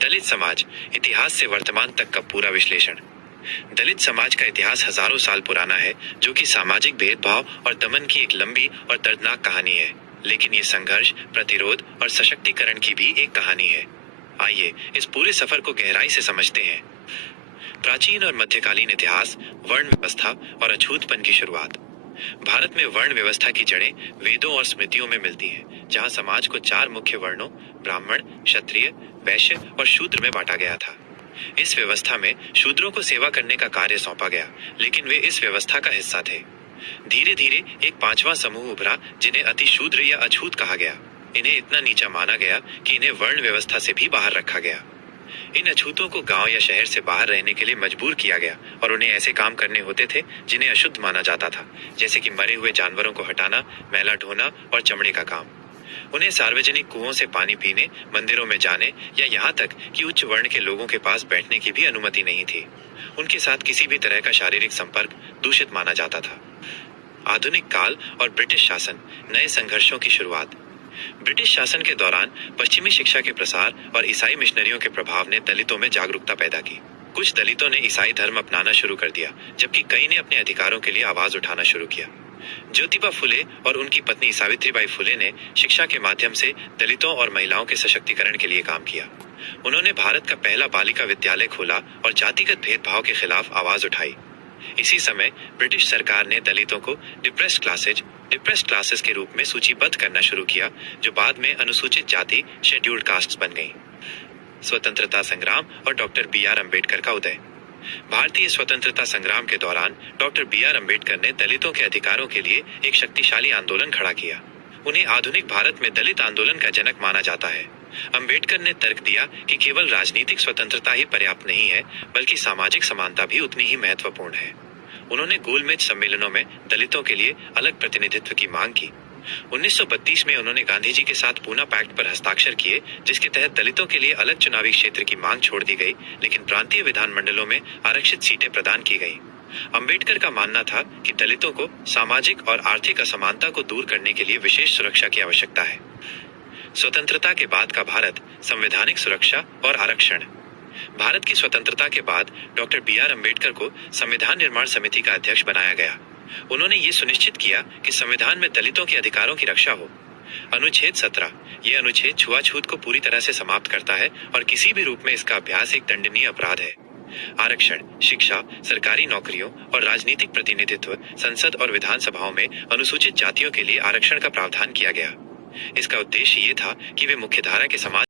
दलित समाज, इतिहास से वर्तमान तक का पूरा विश्लेषण। दलित समाज का इतिहास हजारों साल पुराना है, जो कि सामाजिक भेदभाव और दमन की एक लंबी और दर्दनाक कहानी है। लेकिन ये संघर्ष, प्रतिरोध और सशक्तिकरण की भी एक कहानी है। आइए इस पूरे सफर को गहराई से समझते हैं। प्राचीन और मध्यकालीन इतिहास, वर्ण व्यवस्था और अछूतपन की शुरुआत। भारत में वर्ण व्यवस्था की जड़ें वेदों और स्मृतियों में मिलती हैं, जहां समाज को 4 मुख्य वर्णों ब्राह्मण, क्षत्रिय, वैश्य और शूद्र में बांटा गया था। इस व्यवस्था में शूद्रों को सेवा करने का कार्य सौंपा गया, लेकिन वे इस व्यवस्था का हिस्सा थे। धीरे धीरे एक 5वां समूह उभरा, जिन्हें अति शूद्र या अछूत कहा गया। इन्हें इतना नीचा माना गया कि इन्हें वर्ण व्यवस्था से भी बाहर रखा गया। इन अछूतों को गांव या शहर से बाहर रहने के लिए मजबूर किया गया और उन्हें ऐसे काम करने होते थे जिन्हें अशुद्ध माना जाता था, जैसे कि मरे हुए जानवरों को हटाना, मैला ढोना और चमड़े का काम। उन्हें सार्वजनिक कुओं से पानी पीने, मंदिरों में जाने या यहाँ तक कि उच्च वर्ण के लोगों के पास बैठने की भी अनुमति नहीं थी। उनके साथ किसी भी तरह का शारीरिक संपर्क दूषित माना जाता था। आधुनिक काल और ब्रिटिश शासन, नए संघर्षों की शुरुआत। ब्रिटिश शासन के दौरान पश्चिमी शिक्षा के प्रसार और ईसाई मिशनरियों के प्रभाव ने दलितों में जागरूकता पैदा की। कुछ दलितों ने ईसाई धर्म अपनाना शुरू कर दिया, जबकि कई ने अपने अधिकारों के लिए आवाज उठाना शुरू किया। ज्योतिबा फुले और उनकी पत्नी सावित्रीबाई फुले ने शिक्षा के माध्यम से दलितों और महिलाओं के सशक्तिकरण के लिए काम किया। उन्होंने भारत का पहला बालिका विद्यालय खोला और जातिगत भेदभाव के खिलाफ आवाज उठाई। इसी समय ब्रिटिश सरकार ने दलितों को डिप्रेस्ड क्लासेस के रूप में सूचीबद्ध करना शुरू किया, जो बाद में अनुसूचित जाति शेड्यूल्ड कास्ट्स बन गई। स्वतंत्रता संग्राम और डॉक्टर बी.आर. अम्बेडकर का उदय। भारतीय स्वतंत्रता संग्राम के दौरान डॉक्टर बी.आर. अम्बेडकर ने दलितों के अधिकारों के लिए एक शक्तिशाली आंदोलन खड़ा किया। उन्हें आधुनिक भारत में दलित आंदोलन का जनक माना जाता है। अम्बेडकर ने तर्क दिया कि केवल राजनीतिक स्वतंत्रता ही पर्याप्त नहीं है, बल्कि सामाजिक समानता भी उतनी ही महत्वपूर्ण है। उन्होंने गोलमेज सम्मेलनों में दलितों के लिए अलग प्रतिनिधित्व की मांग की। 1932 में उन्होंने गांधी जी के साथ पूना पैक्ट पर हस्ताक्षर किए, जिसके तहत दलितों के लिए अलग चुनावी क्षेत्र की मांग छोड़ दी गई, लेकिन प्रांतीय विधानमंडलों में आरक्षित सीटें प्रदान की गईं। अम्बेडकर का मानना था कि दलितों को सामाजिक और आर्थिक असमानता को दूर करने के लिए विशेष सुरक्षा की आवश्यकता है। स्वतंत्रता के बाद का भारत, संवैधानिक सुरक्षा और आरक्षण। भारत की स्वतंत्रता के बाद डॉक्टर बी.आर. अम्बेडकर को संविधान निर्माण समिति का अध्यक्ष बनाया गया। उन्होंने ये सुनिश्चित किया कि संविधान में दलितों के अधिकारों की रक्षा हो। अनुच्छेद 17, यह अनुच्छेद छुआछूत को पूरी तरह से समाप्त करता है और किसी भी रूप में इसका अभ्यास एक दंडनीय अपराध है। आरक्षण, शिक्षा, सरकारी नौकरियों और राजनीतिक प्रतिनिधित्व, संसद और विधानसभाओं में अनुसूचित जातियों के लिए आरक्षण का प्रावधान किया गया। इसका उद्देश्य ये था कि वे मुख्यधारा के समाज